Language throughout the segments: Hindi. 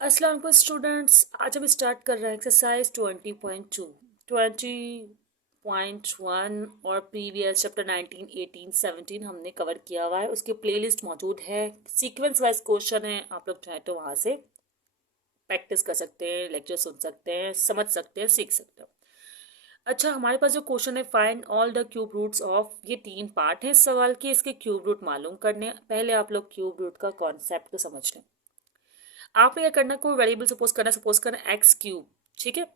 अस्सलाम वालेकुम स्टूडेंट्स। आज हम स्टार्ट कर रहे हैं एक्सरसाइज 20.2 20.1 और प्रीवियस चैप्टर 19 18 17 हमने कवर किया हुआ है। उसकी प्लेलिस्ट मौजूद है, सीक्वेंस वाइज क्वेश्चन है। आप लोग चाहें तो वहाँ से प्रैक्टिस कर सकते हैं, लेक्चर सुन सकते हैं, समझ सकते हैं, सीख सकते हैं। अच्छा, हमारे पास जो क्वेश्चन है find all the cube roots of, ये 3 पार्ट है इस सवाल के। इसके क्यूब रूट मालूम करने, पहले आप लोग क्यूब रूट का कॉन्सेप्ट को समझ लें। आपने क्या करना, कोई वेरिएबल सपोज करना एक्स क्यूब, ठीक है।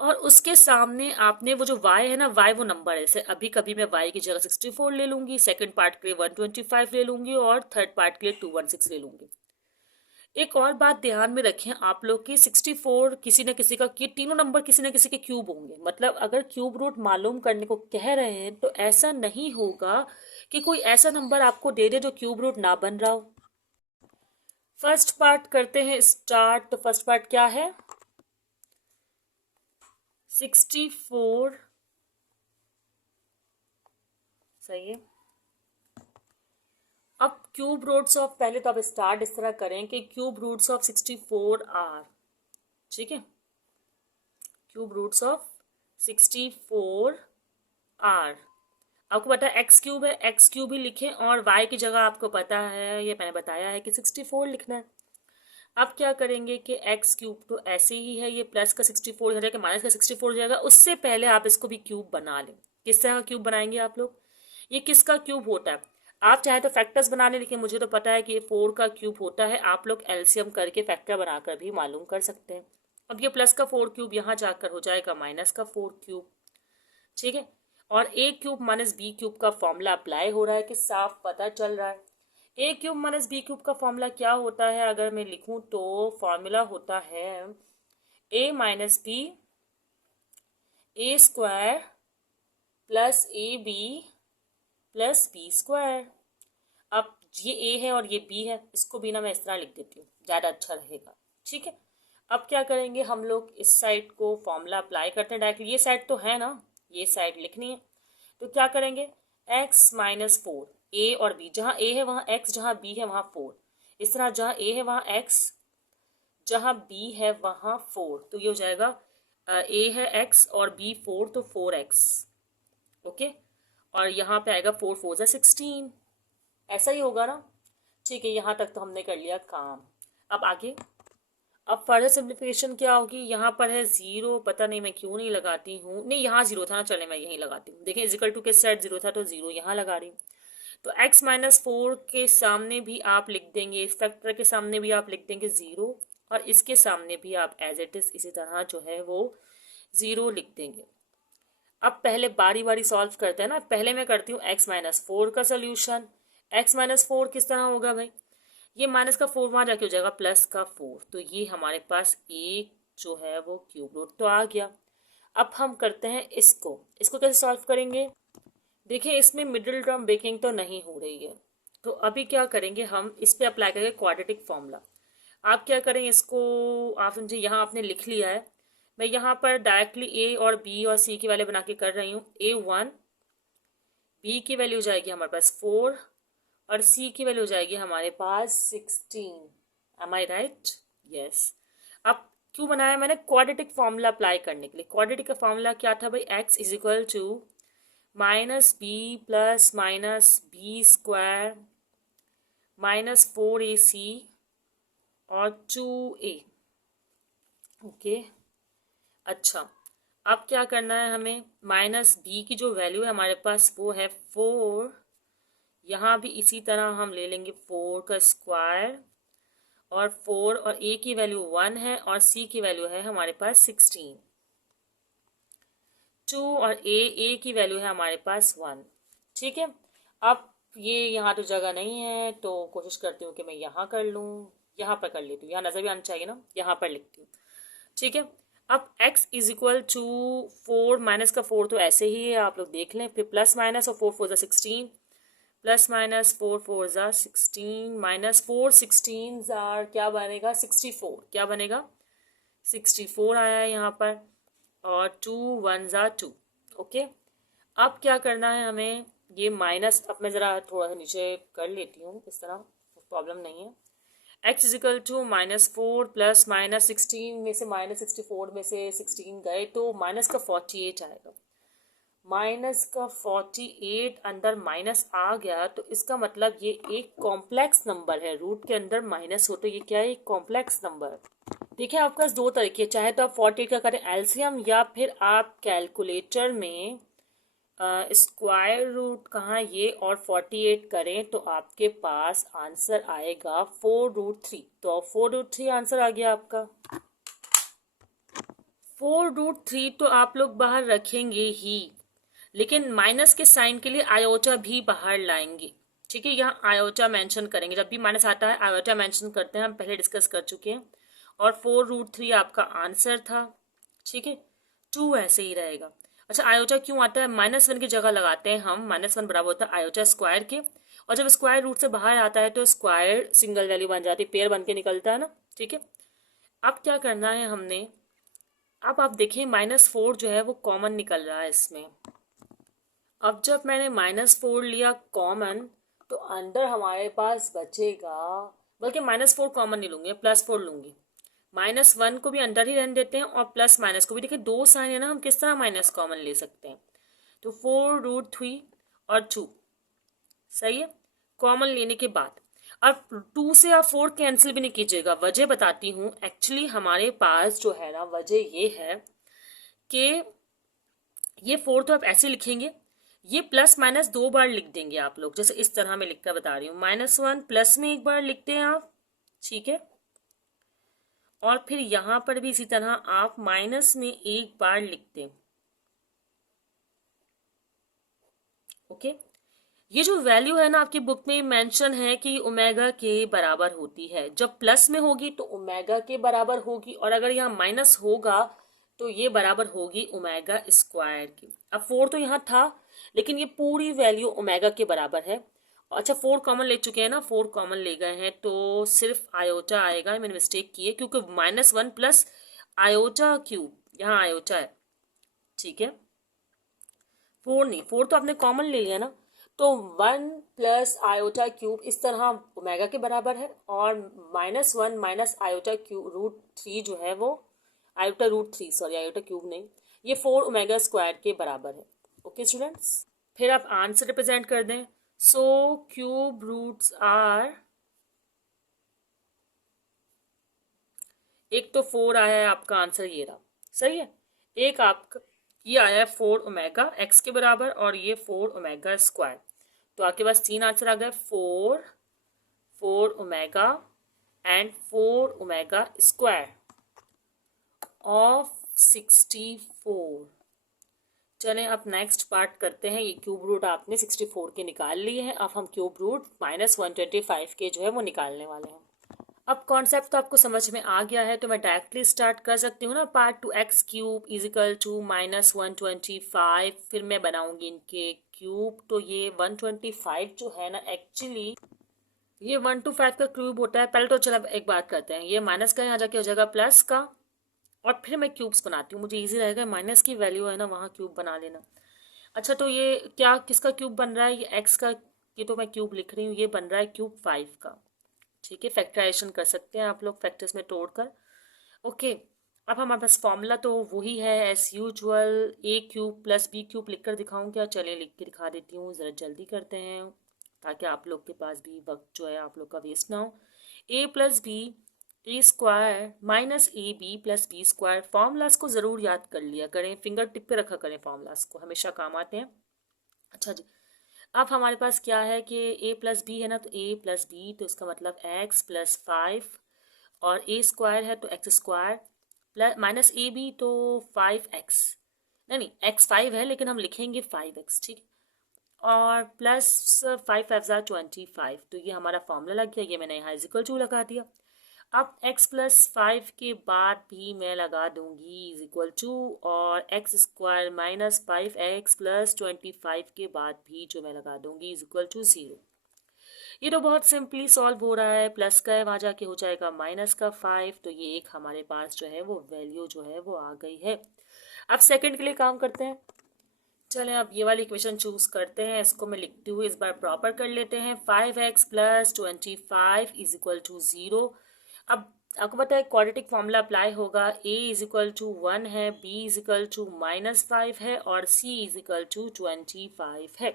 और उसके सामने आपने वो जो y है ना, y वो नंबर है। जैसे अभी कभी मैं y की जगह 64 ले लूंगी, सेकंड पार्ट के लिए 125 ले लूंगी और थर्ड पार्ट के लिए 216 ले लूंगी। एक और बात ध्यान में रखें आप लोग की, 64 किसी न किसी का, ये तीनों नंबर किसी न किसी के क्यूब होंगे। मतलब अगर क्यूब रूट मालूम करने को कह रहे हैं तो ऐसा नहीं होगा कि कोई ऐसा नंबर आपको दे दे जो क्यूब रूट ना बन रहा हो। फर्स्ट पार्ट करते हैं स्टार्ट। तो फर्स्ट पार्ट क्या है, 64, सही है। अब क्यूब रूट्स ऑफ, पहले तो आप स्टार्ट इस तरह करें कि क्यूब रूट्स ऑफ 64 आर, ठीक है। क्यूब रूट्स ऑफ 64 आर, आपको पता है एक्स क्यूब है, एक्स क्यूब ही लिखें और वाई की जगह आपको पता है, ये मैंने बताया है कि 64 लिखना है। अब क्या करेंगे कि एक्स क्यूब तो ऐसे ही है, ये प्लस का 64 हो जाएगा, माइनस का 64 हो जाएगा। उससे पहले आप इसको भी क्यूब बना लें। किस तरह का क्यूब बनाएंगे आप लोग, ये किसका क्यूब होता है। आप चाहे तो फैक्टर्स बना लें, लेकिन मुझे तो पता है कि ये 4 का क्यूब होता है। आप लोग एलसीएम करके फैक्टर बनाकर भी मालूम कर सकते हैं। अब ये प्लस का 4 क्यूब यहाँ जाकर हो जाएगा माइनस का 4 क्यूब, ठीक है। और ए क्यूब माइनस बी क्यूब का फॉर्मूला अप्लाई हो रहा है कि साफ पता चल रहा है। ए क्यूब माइनस बी क्यूब का फॉर्मूला क्या होता है, अगर मैं लिखूं तो फॉर्मूला होता है a minus b a square plus a b plus b square. अब ये ए है और ये बी है, इसको भी ना मैं इस तरह लिख देती हूँ, ज़्यादा अच्छा रहेगा, ठीक है। अब क्या करेंगे, हम लोग इस साइड को फॉर्मूला अप्लाई करते हैं डायरेक्टली। ये साइड तो है ना, ये साइड लिखनी है। तो क्या करेंगे, एक्स माइनस 4, ए और बी, जहाँ ए है वहाँ एक्स, जहाँ बी है वहाँ 4। इस तरह जहाँ ए है वहाँ एक्स, जहाँ बी है वहाँ 4। तो ये हो जाएगा ए है एक्स और बी 4, तो 4x, ओके। और यहाँ पे आएगा 4 4 ज़ा 16, ऐसा ही होगा ना, ठीक है। यहाँ तक तो हमने कर लिया काम। अब आगे, अब फर्दर सिंप्लीफिकेशन क्या होगी। यहाँ पर है 0, पता नहीं मैं क्यों नहीं लगाती हूँ, नहीं यहाँ 0 था ना, चले मैं यहीं लगाती हूँ। देखें इजिकल टू के साइड 0 था तो 0 यहाँ लगा रही हूँ। तो x माइनस 4 के सामने भी आप लिख देंगे, इस फैक्टर के सामने भी आप लिख देंगे 0, और इसके सामने भी आप एज इट इज इसी तरह जो है वो 0 लिख देंगे। अब पहले बारी बारी सॉल्व करते हैं ना। पहले मैं करती हूँ x माइनस 4 का सोल्यूशन। x माइनस 4 किस तरह होगा भाई, ये माइनस का 4 वहाँ जाके हो जाएगा प्लस का 4। तो ये हमारे पास एक जो है वो क्यूब रूट तो आ गया। अब हम करते हैं इसको, इसको कैसे सॉल्व करेंगे। देखिए इसमें मिडिल टर्म ब्रेकिंग तो नहीं हो रही है, तो अभी क्या करेंगे, हम इस पे अप्लाई करेंगे क्वाड्रेटिक फॉर्मूला। आप क्या करें, इसको आप समझे, यहाँ आपने लिख लिया है। मैं यहाँ पर डायरेक्टली ए और बी और सी की वैल्यू बना के कर रही हूँ। A1, बी की वैल्यू हो जाएगी हमारे पास 4 और सी की वैल्यू हो जाएगी हमारे पास 16। M I right, yes. अब क्यों बनाया मैंने, क्वाड्रेटिक फॉर्मूला अप्लाई करने के लिए। क्वाड्रेटिक का फॉर्मूला क्या था भाई, x is equal to minus b plus minus b square minus 4ac और 2a, ओके। अच्छा, अब क्या करना है हमें, माइनस बी की जो वैल्यू है हमारे पास वो है 4, यहाँ भी इसी तरह हम ले लेंगे 4 का स्क्वायर, और 4 और ए की वैल्यू 1 है और सी की वैल्यू है हमारे पास 16। 2 और ए की वैल्यू है हमारे पास 1, ठीक है। अब ये यहाँ तो जगह नहीं है तो कोशिश करती हूँ कि मैं यहाँ कर लूँ, यहाँ पर कर लेती हूँ, यहाँ नज़र भी आना चाहिए ना, यहाँ पर लिखती हूँ, ठीक है। अब x is equal to 4, minus का 4 तो ऐसे ही है, आप लोग देख लें। फिर प्लस माइनस और 4 4 ज़ा 16, प्लस माइनस 4 4 ज़ा 16, माइनस 4 16 ज़ार क्या बनेगा 64, क्या बनेगा 64 आया है यहाँ पर, और 2 1 ज़ा 2, ओके। अब क्या करना है हमें, ये माइनस, अब मैं ज़रा थोड़ा सा नीचे कर लेती हूँ इस तरह, प्रॉब्लम नहीं है। x इजिकल टू -4 प्लस -16 में से -64 में से 16 गए तो माइनस का 48 आएगा। माइनस का 48 अंदर माइनस आ गया तो इसका मतलब ये एक कॉम्प्लेक्स नंबर है। रूट के अंदर माइनस हो तो ये क्या है, एक कॉम्प्लेक्स नंबर। देखिए आपके पास दो तरीके, चाहे तो आप 48 का करें एलसीएम या फिर आप कैलकुलेटर में स्क्वायर रूट कहाँ ये और 48 करें तो आपके पास आंसर आएगा 4√3। तो 4√3 आंसर आ गया आपका। 4√3 तो आप लोग बाहर रखेंगे ही, लेकिन माइनस के साइन के लिए आयोटा भी बाहर लाएंगे। ठीक है, यहाँ आयोटा मेंशन करेंगे, जब भी माइनस आता है आयोटा मेंशन करते हैं, हम पहले डिस्कस कर चुके हैं। और 4√3 आपका आंसर था। ठीक है, 2 ऐसे ही रहेगा। अच्छा, आयोटा क्यों आता है, -1 की जगह लगाते हैं हम, -1 बराबर होता है आयोटा स्क्वायर के, और जब स्क्वायर रूट से बाहर आता है तो स्क्वायर सिंगल वैल्यू बन जाती है, पेयर बन के निकलता है ना। ठीक है, अब क्या करना है हमने, अब आप देखिए -4 जो है वो कॉमन निकल रहा है इसमें। अब जब मैंने -4 लिया कॉमन तो अंदर हमारे पास बचेगा, बल्कि -4 कॉमन नहीं लूंगी, +4 लूंगी। -1 को भी अंदर ही रहने देते हैं और प्लस माइनस को भी। देखिए दो साइन है ना, हम किस तरह माइनस कॉमन ले सकते हैं। तो 4√3 और 2 सही है, कॉमन लेने के बाद अब 2 से आप 4 कैंसिल भी नहीं कीजिएगा। वजह बताती हूँ, एक्चुअली हमारे पास जो है ना वजह ये है कि ये 4 तो आप ऐसे लिखेंगे, ये प्लस माइनस 2 बार लिख देंगे आप लोग, जैसे इस तरह मैं लिखकर बता रही हूँ। -1 प्लस में एक बार लिखते हैं आप, ठीक है, और फिर यहां पर भी इसी तरह आप माइनस में एक बार लिखते हैं। ओके, ये जो वैल्यू है ना आपकी बुक में मेंशन है कि ओमेगा के बराबर होती है। जब प्लस में होगी तो ओमेगा के बराबर होगी, और अगर यहाँ माइनस होगा तो ये बराबर होगी ओमेगा स्क्वायर की। अब 4 तो यहाँ था, लेकिन ये पूरी वैल्यू ओमेगा के बराबर है। अच्छा, 4 कॉमन ले चुके हैं ना, 4 कॉमन ले गए हैं तो सिर्फ आयोटा आएगा। मैंने मिस्टेक की है क्योंकि -1 प्लस आयोटा क्यूब, यहाँ आयोटा है। ठीक है, 4 नहीं, 4 तो आपने कॉमन ले लिया ना, तो 1 प्लस आयोटा क्यूब इस तरह ओमेगा के बराबर है, और -1 माइनस आयोटा क्यूब √3 जो है वो आयोटा √3, सॉरी आयोटा क्यूब नहीं, ये 4 ओमेगा स्क्वायर के बराबर है। ओके स्टूडेंट्स, फिर आप आंसर रिप्रेजेंट कर दें। सो क्यूब रूट्स आर, एक तो 4 आया है आपका आंसर, ये रहा सही है। एक आपका ये आया है 4 ओमेगा एक्स के बराबर, और ये 4 ओमेगा स्क्वायर। तो आपके पास 3 आंसर आ गए, 4 omega and 4 omega square of 64। चलें अब नेक्स्ट पार्ट करते हैं। ये क्यूब रूट आपने 64 के निकाल लिए हैं, अब हम क्यूब रूट -125 के जो है वो निकालने वाले हैं। अब कॉन्सेप्ट तो आपको समझ में आ गया है, तो मैं डायरेक्टली स्टार्ट कर सकती हूँ ना। पार्ट 2x³ इजिकल टू -125, फिर मैं बनाऊंगी इनके क्यूब। तो ये 125 जो है ना, एक्चुअली ये 1 to 5 का क्यूब होता है। पहले तो चलो एक बात करते हैं, ये माइनस का यहाँ जाके हो जाएगा प्लस का, और फिर मैं क्यूब्स बनाती हूँ, मुझे इजी रहेगा। माइनस की वैल्यू है ना वहाँ क्यूब बना लेना। अच्छा, तो ये क्या किसका क्यूब बन रहा है, ये एक्स का, ये तो मैं क्यूब लिख रही हूँ, ये बन रहा है क्यूब 5 का। ठीक है, फैक्टराइजेशन कर सकते हैं आप लोग फैक्टर्स में तोड़कर। ओके, अब हमारे पास फॉर्मूला तो वही है एस यूजुअल, a³ + b³ लिखकर दिखाऊं क्या? चलिए लिख के दिखा देती हूँ, ज़रा जल्दी करते हैं ताकि आप लोग के पास भी वक्त जो है आप लोग का वेस्ट ना हो। a + b a² - ab + b²। Formulas को ज़रूर याद कर लिया करें, फिंगर टिप पे रखा करें, फॉर्मूलाज को हमेशा काम आते हैं। अच्छा जी, अब हमारे पास क्या है कि a + b है ना, तो a + b, तो इसका मतलब x + 5, और a² है तो x² प्लस -ab तो 5x, नहीं x 5 है लेकिन हम लिखेंगे 5x, ठीक, और प्लस 5 5 ज़ा 25, तो ये हमारा फॉर्मूला लग गया। ये मैंने यहाँ इजिकल टू लगा दिया। अब x + 5 के बाद भी मैं लगा दूंगी इजिक्वल टू, और x² - 5x + 25 के बाद भी जो मैं लगा दूंगी इजिक्वल टू 0। ये तो बहुत सिंपली सॉल्व हो रहा है, प्लस का है वहाँ जाके हो जाएगा -5, तो ये एक हमारे पास जो है वो वैल्यू जो है वो आ गई है। अब सेकंड के लिए काम करते हैं। चलें अब ये वाली इक्वेशन चूज करते हैं, इसको मैं लिखती हूँ, इस बार प्रॉपर कर लेते हैं। 5x + 25 is equal to 0। अब आपको पता है क्वाड्रेटिक फॉर्मूला अप्लाई होगा। a इज इक्वल टू 1 है, b इज इक्वल टू -5 है और c इज इक्वल टू 25 है।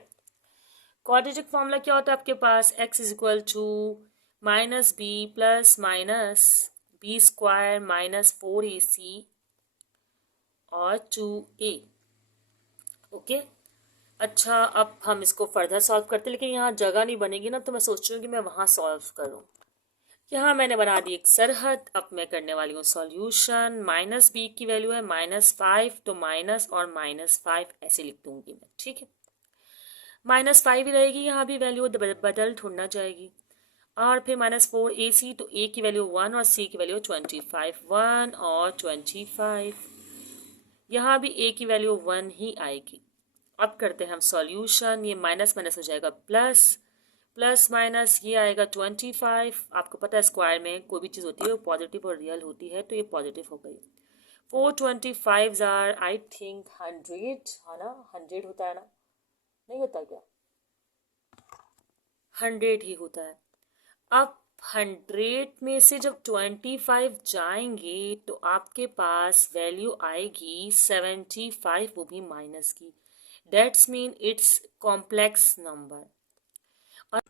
क्वाड्रेटिक फॉर्मूला क्या होता है आपके पास? x is equal to -b plus minus b square -4ac और 2a। ओके अच्छा, अब हम इसको फर्दर सॉल्व करते हैं, लेकिन यहाँ जगह नहीं बनेगी ना, तो मैं सोच रही हूँ कि मैं वहाँ सॉल्व करूँ। यहाँ मैंने बना दी एक सरहद। अब मैं करने वाली हूँ सॉल्यूशन। -b की वैल्यू है -5, तो माइनस और -5 ऐसे लिख दूंगी मैं, ठीक है। -5 ही रहेगी, यहाँ भी वैल्यू बदल ढूंढना जाएगी। और फिर -4ac, तो a की वैल्यू 1 और c की वैल्यू 25। 1 और 25, यहाँ भी a की वैल्यू 1 ही आएगी। अब करते हैं हम सॉल्यूशन। ये माइनस माइनस हो जाएगा प्लस, प्लस माइनस ये आएगा 25। आपको पता है स्क्वायर में कोई भी चीज़ होती है वो पॉजिटिव और रियल होती है, तो ये पॉजिटिव हो गई। 425 आर आई थिंक 100 है ना, 100 होता है ना, नहीं होता क्या? 100 ही होता है। अब 100 में से जब 25 जाएंगे तो आपके पास वैल्यू आएगी 75, वो भी माइनस की। That's mean it's complex number. और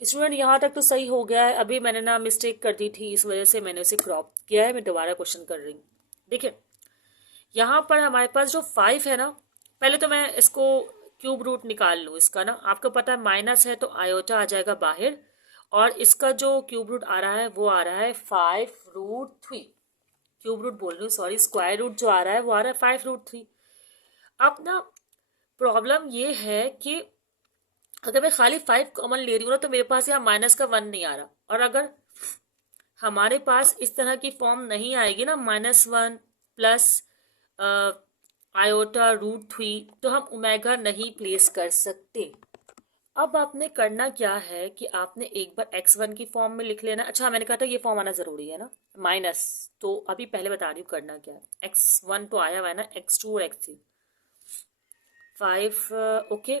स्टूडेंट यहाँ तक तो सही हो गया है। अभी मैंने ना मिस्टेक कर दी थी, इस वजह से मैंने उसे क्रॉप किया है। मैं दोबारा क्वेश्चन कर रही हूँ। देखिए यहाँ पर हमारे पास जो 5 है ना, पहले तो मैं इसको क्यूब रूट निकाल लूँ इसका ना। आपको पता है माइनस है तो आयोटा आ जाएगा बाहर, और इसका जो क्यूब रूट आ रहा है वो आ रहा है 5√3। क्यूब रूट बोल रही हूँ, सॉरी, स्क्वायर रूट जो आ रहा है वो आ रहा है 5√3। अब ना प्रॉब्लम ये है कि अगर मैं खाली 5 कॉमन ले रही हूँ ना, तो मेरे पास यहाँ माइनस का 1 नहीं आ रहा। और अगर हमारे पास इस तरह की फॉर्म नहीं आएगी ना, -1 प्लस आयोटा√3, तो हम ओमेगा नहीं प्लेस कर सकते। अब आपने करना क्या है कि आपने एक बार x1 की फॉर्म में लिख लेना। अच्छा, मैंने कहा था ये फॉर्म आना जरूरी है ना, माइनस, तो अभी पहले बता रही हूँ करना क्या है। x1 तो आया हुआ है ना, x2 और x3, 5 ओके।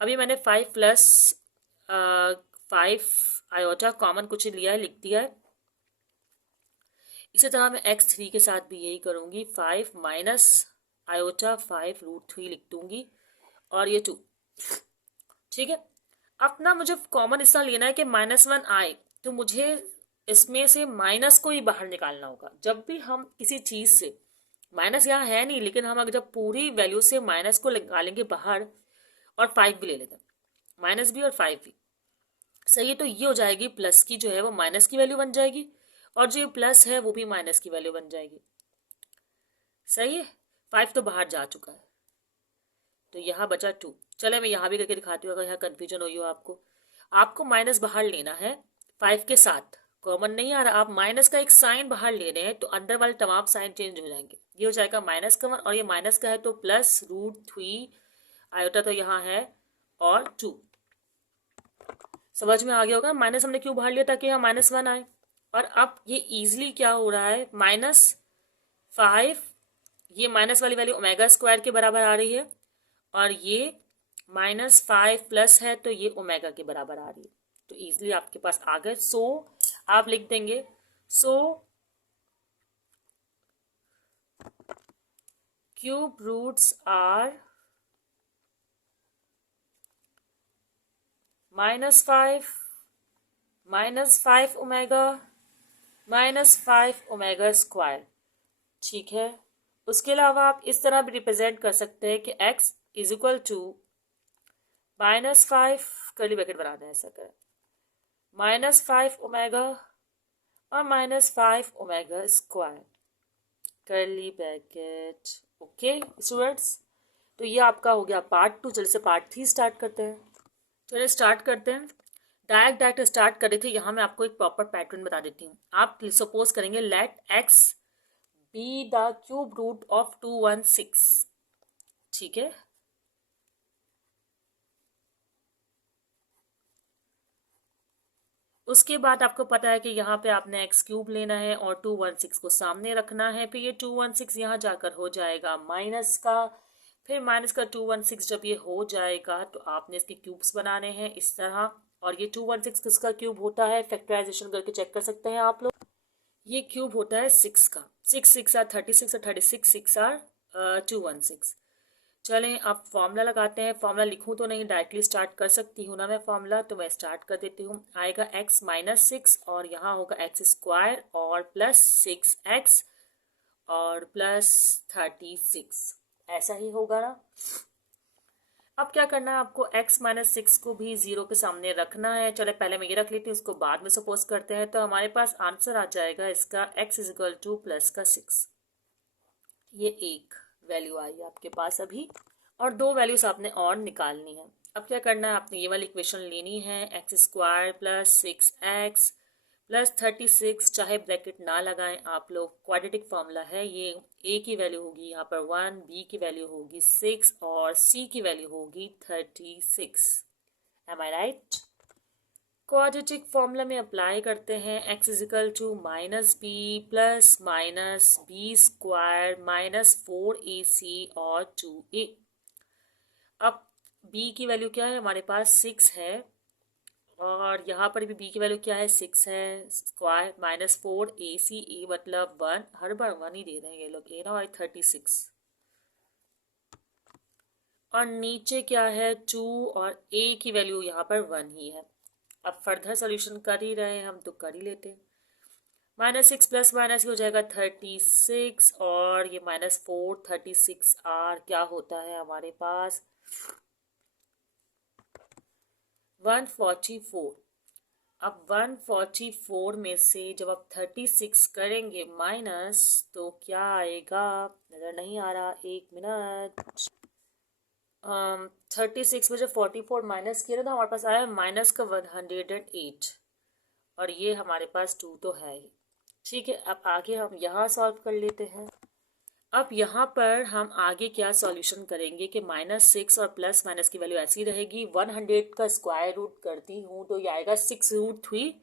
अभी मैंने 5 प्लस 5 आयोटा कॉमन कुछ लिया है, लिख दिया है। इसी तरह मैं x3 के साथ भी यही करूँगी, 5 माइनस आयोटा 5√3 लिख दूंगी, और ये 2, ठीक है। अब ना मुझे कॉमन इसका लेना है कि -1 आए, तो मुझे इसमें से माइनस को ही बाहर निकालना होगा। जब भी हम किसी चीज़ से, माइनस यहाँ है नहीं, लेकिन हम अगर जब पूरी वैल्यू से माइनस को निकालेंगे बाहर, और 5 भी ले लेते हैं, माइनस भी और 5 भी, सही है, तो ये हो जाएगी प्लस की जो है वो माइनस की वैल्यू बन जाएगी, और जो ये प्लस है वो भी माइनस की वैल्यू बन जाएगी। सही है, 5 तो बाहर जा चुका है, तो यहाँ बचा 2। चले मैं यहाँ भी करके दिखाती हूँ, अगर यहाँ कन्फ्यूजन हुई हो आपको। आपको माइनस बाहर लेना है 5 के साथ, कॉमन नहीं आ रहा, आप माइनस का एक साइन बाहर ले रहे हैं, तो अंदर वाले तमाम साइन चेंज हो जाएंगे। ये हो जाएगा -1, और ये माइनस का है तो +√3 आयोटा तो यहाँ है, और 2। समझ में आ गया होगा माइनस हमने क्यों बाहर लिया, ताकि यहाँ -1 आए। और अब ये इजिली क्या हो रहा है, -5, ये माइनस वाली वैल्यू ओमेगा स्क्वायर के बराबर आ रही है, और ये -5 प्लस है तो ये ओमेगा के बराबर आ रही है, तो इजिली आपके पास आ गए। सो आप लिख देंगे, so cube roots are -5 omega -5 omega square, ठीक है। उसके अलावा आप इस तरह भी रिप्रेजेंट कर सकते हैं कि x is equal to -5, curly bracket बना दें, ऐसा करें, -5 ओमेगा और -5 omega square, curly bracket. Okay students, तो ये आपका हो गया पार्ट 2। चलिए से पार्ट 3 स्टार्ट करते हैं। चलिए स्टार्ट करते हैं। डायरेक्ट स्टार्ट कर रहे थे, यहाँ मैं आपको एक प्रॉपर पैटर्न बता देती हूँ। आप सपोज करेंगे let x be the cube root of 216, ठीक है। उसके बाद आपको पता है कि यहाँ पे आपने एक्स क्यूब लेना है और 216 को सामने रखना है, फिर ये 216 यहाँ जाकर हो जाएगा माइनस का फिर माइनस का 216 जब ये हो जाएगा तो आपने इसके क्यूब्स बनाने हैं इस तरह। और ये 216 किसका क्यूब होता है, फैक्टराइजेशन करके चेक कर सकते हैं आप लोग। ये क्यूब होता है 6 का। 6 6 आर 36 और 36 6 आर 216। चलें अब फॉर्मूला लगाते हैं। फॉर्मूला लिखूं तो नहीं, डायरेक्टली स्टार्ट कर सकती हूँ ना मैं फॉर्मूला, तो मैं स्टार्ट कर देती हूँ। आएगा x माइनस 6 और यहाँ होगा x स्क्वायर और प्लस 6x और प्लस 36, ऐसा ही होगा ना। अब क्या करना है आपको, x माइनस 6 को भी 0 के सामने रखना है। चले पहले मैं ये रख लेती हूँ, उसको बाद में सपोज करते हैं। तो हमारे पास आंसर आ जाएगा इसका x is equal two plus का 6। ये एक वैल्यू आई आपके पास अभी, और दो वैल्यूज आपने और निकालनी है। अब क्या करना है, आपने ये वाली इक्वेशन लेनी है, x square plus 6x plus 36, चाहे ब्रैकेट ना लगाएं आप लोग, क्वाड्रेटिक फॉर्मूला है ये। a की वैल्यू होगी यहाँ पर 1, b की वैल्यू होगी 6 और c की वैल्यू होगी 36। Am I right? Quadratic formula में अप्लाई करते हैं, x is equal to minus b plus minus b square minus 4ac और 2a। अब b की वैल्यू क्या है, हमारे पास 6 है, और यहाँ पर भी b की वैल्यू क्या है, 6 है, स्क्वायर माइनस 4ac, a मतलब 1, हर बार 1 ही दे रहे हैं ये लोग, a ना और 36, और नीचे क्या है 2, और a की वैल्यू यहाँ पर 1 ही है। अब फर्दर सोल्यूशन कर ही रहे हैं हम, तो कर ही लेते हैं। माइनस 6 प्लस माइनस हो जाएगा 36, और ये माइनस 4 36 आर क्या होता है हमारे पास 144। अब 144 में से जब आप 36 करेंगे माइनस, तो क्या आएगा, नज़र नहीं आ रहा, एक मिनट। 36 में जब 44 माइनस किया था हमारे पास आया माइनस का 108, और ये हमारे पास 2 तो है ही। ठीक है, अब आगे हम यहाँ सॉल्व कर लेते हैं। अब यहाँ पर हम आगे क्या सॉल्यूशन करेंगे कि माइनस 6 और प्लस माइनस की वैल्यू ऐसी रहेगी। 100 का स्क्वायर रूट करती हूँ तो ये आएगा 6√3,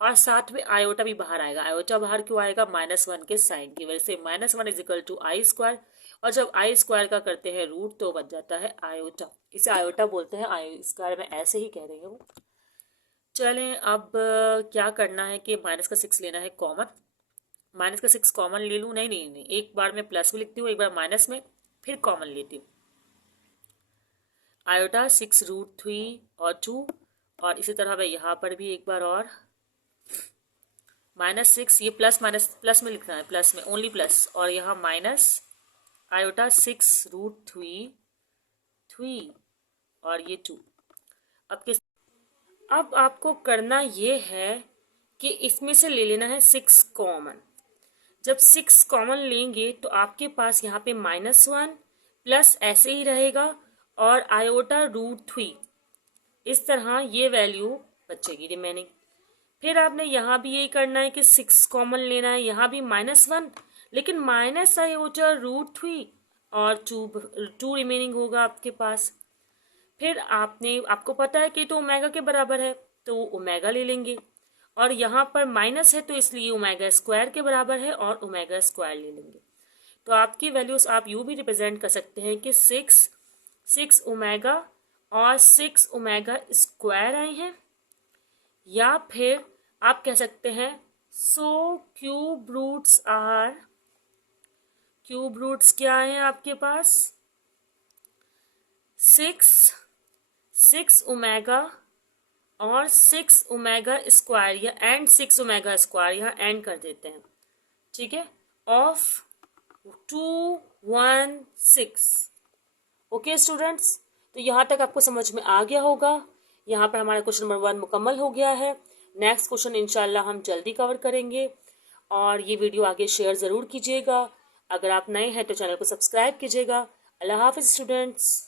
और साथ में आयोटा भी बाहर आएगा। आयोटा बाहर क्यों आएगा, -1 के साइन की वजह से। -1 is equal to i square, और जब आई स्क्वायर का करते हैं रूट तो बच जाता है आयोटा, इसे आयोटा बोलते हैं। आई स्क्वायर में ऐसे ही कह रही हूँ। चलें अब क्या करना है कि माइनस का 6 लेना है कॉमन। माइनस का 6 कॉमन ले लूँ, नहीं नहीं नहीं, एक बार मैं प्लस में लिखती हूँ, एक बार माइनस में, फिर कॉमन लेती हूँ। आयोटा 6√3 और 2, और इसी तरह मैं यहाँ पर भी एक बार और -6, ये प्लस माइनस प्लस में लिखना है, प्लस में ओनली प्लस, और यहाँ माइनस आयोटा 6√3 और ये 2। अब आपको करना ये है कि इसमें से ले लेना है 6 कॉमन। जब 6 कॉमन लेंगे तो आपके पास यहाँ पे -1 प्लस ऐसे ही रहेगा, और आयोटा √3, इस तरह ये वैल्यू बचेगी रिमेनिंग। फिर आपने यहाँ भी यही करना है कि 6 कॉमन लेना है, यहाँ भी -1 लेकिन माइनस आयोटा √3 और 2 रिमेनिंग होगा आपके पास। फिर आपको पता है कि तो ओमेगा के बराबर है, तो ओमेगा ले लेंगे, और यहाँ पर माइनस है तो इसलिए ओमेगा स्क्वायर के बराबर है, और ओमेगा स्क्वायर ले लेंगे। तो आपकी वैल्यूज आप यूँ भी रिप्रेजेंट कर सकते हैं कि 6 ओमेगा और 6 ओमेगा स्क्वायर आए हैं, या फिर आप कह सकते हैं क्यूब रूट्स क्या हैं आपके पास, 6 ओमेगा और 6 ओमेगा स्क्वायर, या एंड 6 ओमेगा स्क्वायर, यहाँ एंड कर देते हैं, ठीक है, ऑफ 216। ओके स्टूडेंट्स, तो यहाँ तक आपको समझ में आ गया होगा। यहाँ पर हमारा क्वेश्चन नंबर 1 मुकम्मल हो गया है। नेक्स्ट क्वेश्चन इंशाल्लाह हम जल्दी कवर करेंगे, और ये वीडियो आगे शेयर ज़रूर कीजिएगा। अगर आप नए हैं तो चैनल को सब्सक्राइब कीजिएगा। अल्लाह हाफिज़ स्टूडेंट्स।